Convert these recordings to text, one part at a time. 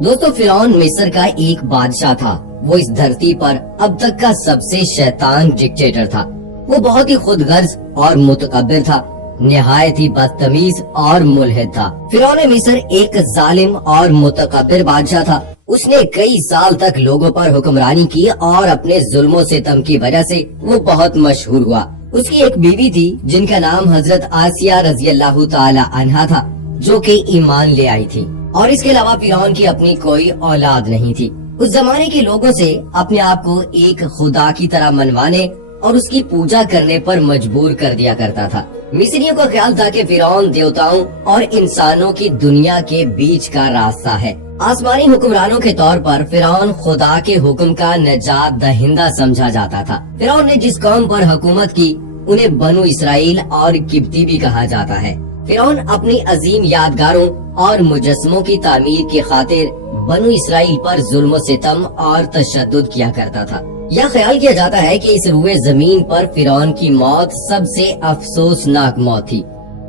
दोस्तों फिरौन मिस्र का एक बादशाह था। वो इस धरती पर अब तक का सबसे शैतान डिक्टेटर था। वो बहुत ही खुदगर्ज और मुतकब्बिर था, निहायत ही बदतमीज और मुल्हिद था। फिरौन मिस्र एक जालिम और मुतकब्बिर बादशाह था। उसने कई साल तक लोगों पर हुक्मरानी की और अपने जुल्मों सितम की वजह से वो बहुत मशहूर हुआ। उसकी एक बीवी थी जिनका नाम हजरत आसिया रजी अल्लाह ताला अन्हा था, जो कि ईमान ले आई थी। और इसके अलावा फिरौन की अपनी कोई औलाद नहीं थी। उस जमाने के लोगों से अपने आप को एक खुदा की तरह मनवाने और उसकी पूजा करने पर मजबूर कर दिया करता था। मिस्रियों का ख्याल था कि फिरौन देवताओं और इंसानों की दुनिया के बीच का रास्ता है। आसमानी हुक्मरानों के तौर पर फिरौन खुदा के हुक्म का नजात दहिंदा समझा जाता था। फिरौन ने जिस कौम पर हुकूमत की उन्हें बनु इसराइल और किब्ती भी कहा जाता है। फिरौन अपनी अजीम यादगारों और मुजस्मों की तामीर की खातिर बनु इसराइल पर जुल्म सितम और तशद्दुद किया करता था। यह ख्याल किया जाता है कि इस रुए जमीन पर फिरौन की मौत सबसे अफसोसनाक मौत थी,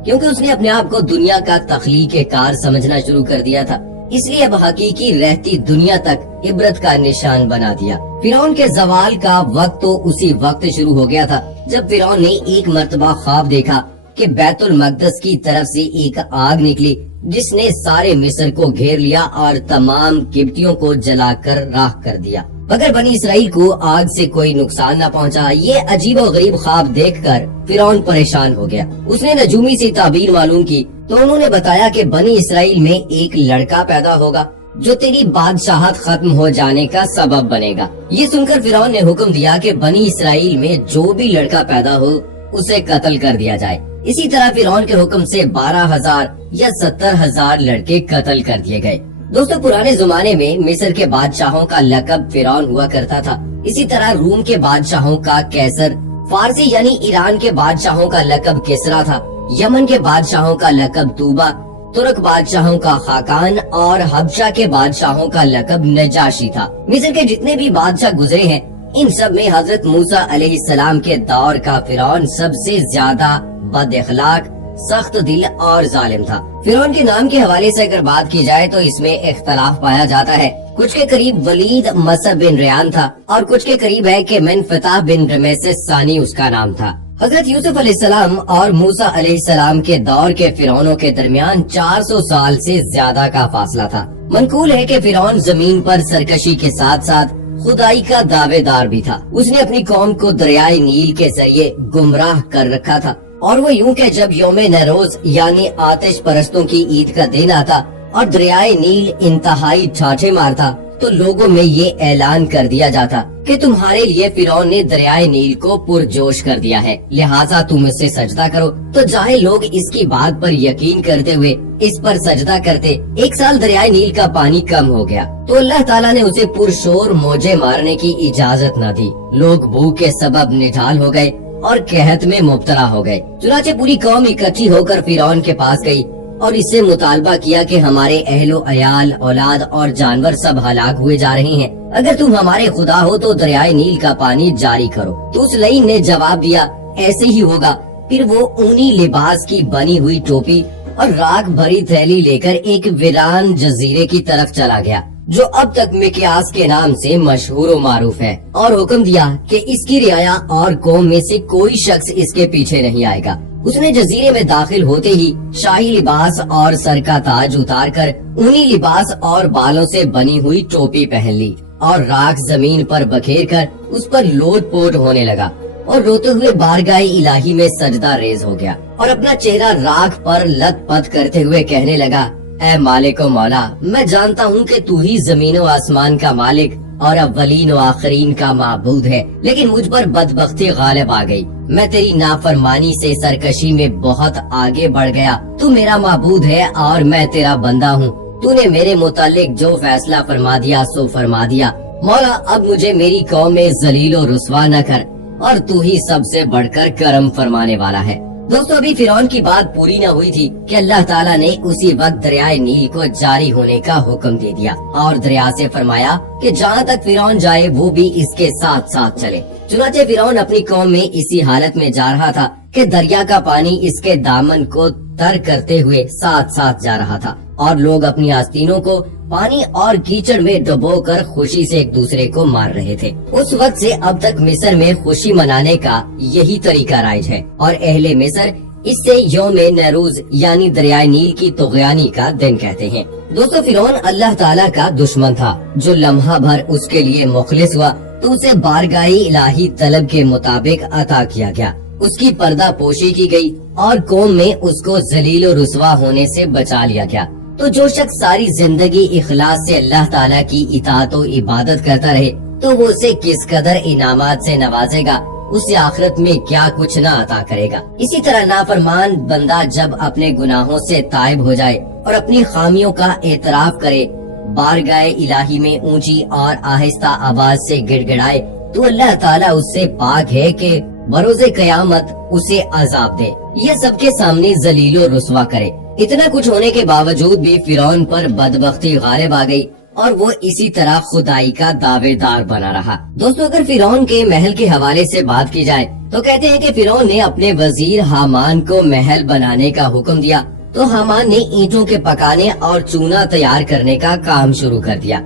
क्योंकि उसने अपने आप को दुनिया का तख्लीक कार समझना शुरू कर दिया था। इसलिए अब हकीकी रहती दुनिया तक इबरत का निशान बना दिया। फिरौन के जवाल का वक्त तो उसी वक्त शुरू हो गया था जब फिरौन ने एक मर्तबा ख्वाब देखा कि बैतुल मकदस की तरफ से एक आग निकली जिसने सारे मिस्र को घेर लिया और तमाम किब्तियों को जलाकर राख कर दिया, मगर बनी इसराइल को आग से कोई नुकसान न पहुंचा। ये अजीब और गरीब ख्वाब देखकर फिरौन परेशान हो गया। उसने नजूमी से ताबीर मालूम की तो उन्होंने बताया कि बनी इसराइल में एक लड़का पैदा होगा जो तेरी बादशाहत खत्म हो जाने का सबब बनेगा। ये सुनकर फिरौन ने हुक्म दिया कि बनी इसराइल में जो भी लड़का पैदा हो उसे कत्ल कर दिया जाए। इसी तरह फिरौन के हुक्म से 12,000 या 70,000 लड़के कत्ल कर दिए गए। दोस्तों पुराने जमाने में मिस्र के बादशाहों का लकब फिरौन हुआ करता था। इसी तरह रूम के बादशाहों का कैसर, फारसी यानी ईरान के बादशाहों का लकब किसरा था, यमन के बादशाहों का लकब तूबा, तुर्क बादशाहों का खाकान और हबशा के बादशाहों का लकब नजाशी था। मिस्र के जितने भी बादशाह गुजरे हैं इन सब में हजरत मूसा अलैहिस्सलाम के दौर का फिरौन सबसे ज्यादा बद अखलाक, सख्त दिल और जालिम था। फिरौन के नाम के हवाले से अगर बात की जाए तो इसमें इख्तलाफ पाया जाता है। कुछ के करीब वलीद मसब बिन रियान था और कुछ के करीब है कि मनफताह बिन रमेसेस सानी उसका नाम था। हजरत यूसुफ अलैहिस्सलाम और मूसा अलैहिस्सलाम के दौर के फिरौनों के दरमियान 400 साल से ज्यादा का फासला था। मनकूल है कि फिरौन जमीन पर सरकशी के साथ साथ खुदाई का दावेदार भी था। उसने अपनी कौम को दरियाए नील के जरिए गुमराह कर रखा था और वो यूं कि जब यौमे नरोज यानी आतिश परस्तों की ईद का दिन आता और दरियाए नील इंतहाई ठाठे मारता तो लोगों में ये ऐलान कर दिया जाता कि तुम्हारे लिए फिरौन ने दरियाए नील को पुरजोश कर दिया है, लिहाजा तुम इससे सजदा करो। तो चाहे लोग इसकी बात पर यकीन करते हुए इस पर सजदा करते। एक साल दरियाए नील का पानी कम हो गया तो अल्लाह ताला ने उसे पुरशोर मौजे मारने की इजाजत न दी। लोग भूख के सबब निढाल हो गए और कहत में मुब्तला हो गए। चुनाचे पूरी कौम इकट्ठी होकर फिरौन के पास गई और इससे मुतालबा किया कि हमारे अहलो अयाल, औलाद और जानवर सब हलाक हुए जा रहे हैं। अगर तुम हमारे खुदा हो तो दरियाए नील का पानी जारी करो। तो उस लईन ने जवाब दिया, ऐसे ही होगा। फिर वो ऊनी लिबास की बनी हुई टोपी और राख भरी थैली लेकर एक वीरान जजीरे की तरफ चला गया जो अब तक मिक्यास के नाम से मशहूर व मारूफ है, और हुक्म दिया कि इसकी रियाया और कौम में से कोई शख्स इसके पीछे नहीं आएगा। उसने जजीरे में दाखिल होते ही शाही लिबास और सर का ताज उतार कर ऊनी लिबास और बालों से बनी हुई टोपी पहन ली और राख जमीन पर बखेर कर उस पर लोट पोट होने लगा और रोते हुए बारगाह इलाही में सजदा रेज हो गया और अपना चेहरा राख पर लत पत करते हुए कहने लगा, ऐ मालिक व मौला, मैं जानता हूँ कि तू ही जमीन व आसमान का मालिक और अव्वलीन व आखिरीन का माबूद है, लेकिन मुझ पर बदबख्ती गालिब आ गई। मैं तेरी नाफरमानी से सरकशी में बहुत आगे बढ़ गया। तू मेरा माबूद है और मैं तेरा बंदा हूँ। तूने मेरे मुतालिक जो फैसला फरमा दिया सो फरमा दिया। मौला अब मुझे मेरी कौम में जलीलो रुस्वा न कर और तू ही सबसे बढ़कर करम फरमाने वाला है। दोस्तों अभी फिरौन की बात पूरी न हुई थी कि अल्लाह ताला ने उसी वक्त दरियाए नील को जारी होने का हुक्म दे दिया और दरिया से फरमाया कि जहाँ तक फिरौन जाए वो भी इसके साथ साथ चले। चुनाचे फिरौन अपनी कौम में इसी हालत में जा रहा था कि दरिया का पानी इसके दामन को तर करते हुए साथ साथ जा रहा था और लोग अपनी आस्तीनों को پانی اور کیچڑ میں ڈبو کر خوشی سے ایک دوسرے کو مار رہے تھے۔ اس وقت سے اب تک مصر میں خوشی منانے کا یہی طریقہ رائج ہے اور اہل مصر اس سے یوم نیروز یعنی دریائے نیل کی طغیانی کا دن کہتے ہیں۔ دوستو فرعون اللہ تعالیٰ کا دشمن تھا، جو لمحہ بھر اس کے لیے مخلص ہوا تو اسے بارگاہ الہی طلب کے مطابق عطا کیا گیا، اس کی پردہ پوشی کی گئی اور قوم میں اس کو ذلیل و رسوا ہونے سے بچا لیا گیا۔ تو جو شخص ساری زندگی اخلاص سے اللہ تعالیٰ کی اطاعت و عبادت کرتا رہے تو وہ اسے کس قدر انعامات سے نوازے گا، اسے آخرت میں کیا کچھ نہ عطا کرے گا۔ اسی طرح نافرمان بندہ جب اپنے گناہوں سے تائب ہو جائے اور اپنی خامیوں کا اعتراف کرے، بارگاہ الہی میں اونچی اور آہستہ آواز سے گڑ گڑائے تو اللہ تعالیٰ اس سے پاک ہے کہ بروز قیامت اسے عذاب دے، یہ سب کے سامنے ذلیل و رسوا کرے۔ اتنا کچھ ہونے کے باوجود بھی فرعون پر بدبختی غالب آ گئی اور وہ اسی طرح خدائی کا دعوے دار بنا رہا۔ دوستو اگر فرعون کے محل کے حوالے سے بات کی جائے تو کہتے ہیں کہ فرعون نے اپنے وزیر حامان کو محل بنانے کا حکم دیا تو حامان نے اینٹوں کے پکانے اور چونا تیار کرنے کا کام شروع کر دیا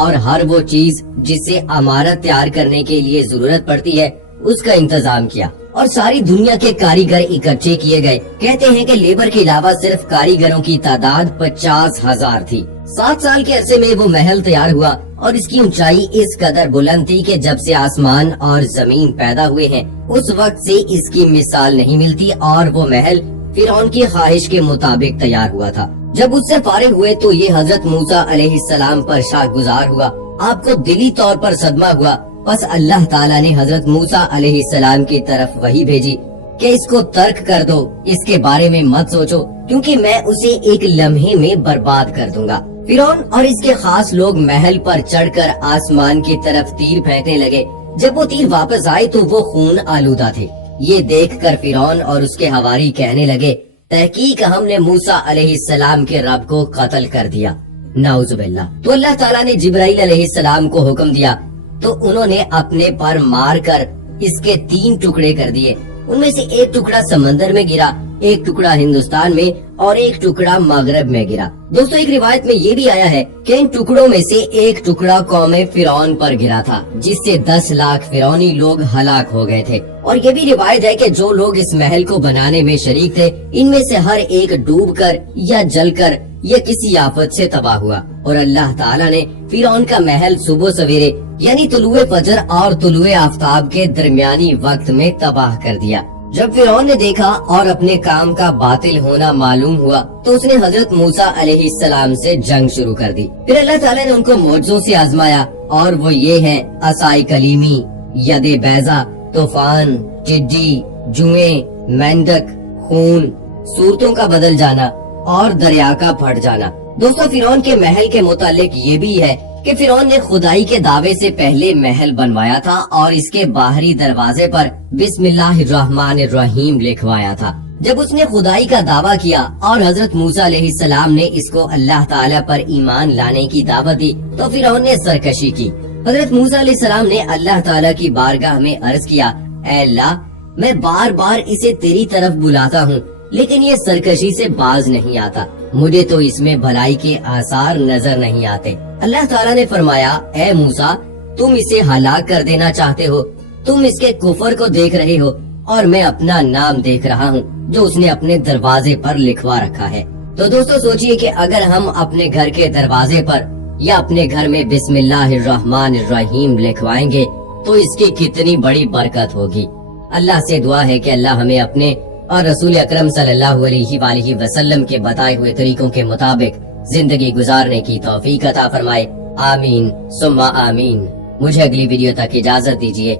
اور ہر وہ چیز جس سے عمارت تیار کرنے کے لیے ضرورت پڑتی ہے اس کا انتظام کیا اور ساری دنیا کے کاریگر اکٹھے کیے گئے۔ کہتے ہیں کہ لیبر کے علاوہ صرف کاریگروں کی تعداد 50,000 تھی۔ 7 سال کے عرصے میں وہ محل تیار ہوا اور اس کی اونچائی اس قدر بلند تھی کہ جب سے آسمان اور زمین پیدا ہوئے ہیں اس وقت سے اس کی مثال نہیں ملتی، اور وہ محل فرعون کی خواہش کے مطابق تیار ہوا تھا۔ جب اس سے فارغ ہوئے تو یہ حضرت موسیٰ علیہ السلام پر شاکگزار ہوا، آپ کو دلی طور پر صدمہ ہوا۔ بس اللہ تعالیٰ نے حضرت موسیٰ علیہ السلام کی طرف وحی بھیجی کہ اس کو ترک کر دو، اس کے بارے میں مت سوچو کیونکہ میں اسے ایک لمحے میں برباد کر دوں گا۔ فرعون اور اس کے خاص لوگ محل پر چڑھ کر آسمان کی طرف تیر پھینکنے لگے۔ جب وہ تیر واپس آئے تو وہ خون آلودہ تھے۔ یہ دیکھ کر فرعون اور اس کے حواری کہنے لگے، تحقیق ہم نے موسیٰ علیہ السلام کے رب کو قتل کر دیا، نعوذ باللہ۔ تو اللہ تعالیٰ نے جبرائیل علیہ السلام کو حکم دیا تو انہوں نے اپنے پر مار کر اس کے 3 ٹکڑے کر دیے۔ ان میں سے ایک ٹکڑا سمندر میں گرا، ایک ٹکڑا ہندوستان میں اور ایک ٹکڑا مغرب میں گرا۔ دوستو ایک روایت میں یہ بھی آیا ہے کہ ان ٹکڑوں میں سے ایک ٹکڑا قوم فرعون پر گرا تھا، جس سے 10 لاکھ فرعونی لوگ ہلاک ہو گئے تھے۔ اور یہ بھی روایت ہے کہ جو لوگ اس محل کو بنانے میں شریک تھے ان میں سے ہر ایک ڈوب کر یا جل کر یا کسی آفت سے تباہ ہوا، اور اللہ تعالیٰ نے فرعون کا محل صبح سویرے یعنی طلوع فجر اور طلوع آفتاب کے درمیانی وقت میں تباہ کر دیا۔ جب فرعون نے دیکھا اور اپنے کام کا باطل ہونا معلوم ہوا تو اس نے حضرت موسیٰ علیہ السلام سے جنگ شروع کر دی۔ پھر اللہ تعالیٰ نے ان کو معجزوں سے آزمایا، اور وہ یہ ہیں عصائے کلیمی، ید بیضا، طوفان، ٹڈی، جوئیں، مینڈک، خون، صورتوں کا بدل جانا اور دریا کا پھٹ جانا۔ دوستو فرعون کے محل کے متعلق یہ بھی ہے کہ فرعون نے خدائی کے دعوے سے پہلے محل بنوایا تھا اور اس کے باہری دروازے پر بسم اللہ الرحمن الرحیم لکھوایا تھا۔ جب اس نے خدائی کا دعویٰ کیا اور حضرت موسیٰ علیہ السلام نے اس کو اللہ تعالیٰ پر ایمان لانے کی دعوت دی تو فرعون نے سرکشی کی۔ حضرت موسیٰ علیہ السلام نے اللہ تعالیٰ کی بارگاہ میں عرض کیا، اے اللہ، میں بار بار اسے تیری طرف بلاتا ہوں لیکن یہ سرکشی سے باز نہیں آتا، مجھے تو اس میں بھلائی کے آثار نظر نہیں آتے۔ اللہ تعالیٰ نے فرمایا، اے موسیٰ، تم اسے ہلاک کر دینا چاہتے ہو، تم اس کے کفر کو دیکھ رہے ہو اور میں اپنا نام دیکھ رہا ہوں جو اس نے اپنے دروازے پر لکھوا رکھا ہے۔ تو دوستو سوچئے کہ اگر ہم اپنے گھر کے دروازے پر یا اپنے گھر میں بسم اللہ الرحمن الرحیم لکھوائیں گے تو اس کی کتنی بڑی برکت ہوگی۔ اللہ سے دعا ہے کہ اللہ ہمیں اپنے اور رسول اکرم صلی اللہ علیہ وآلہ وسلم کے بتائے ہوئے طریقوں کے مطابق زندگی گزارنے کی توفیق عطا فرمائے۔ آمین ثم آمین۔ مجھے اگلی ویڈیو تک اجازت دیجیے۔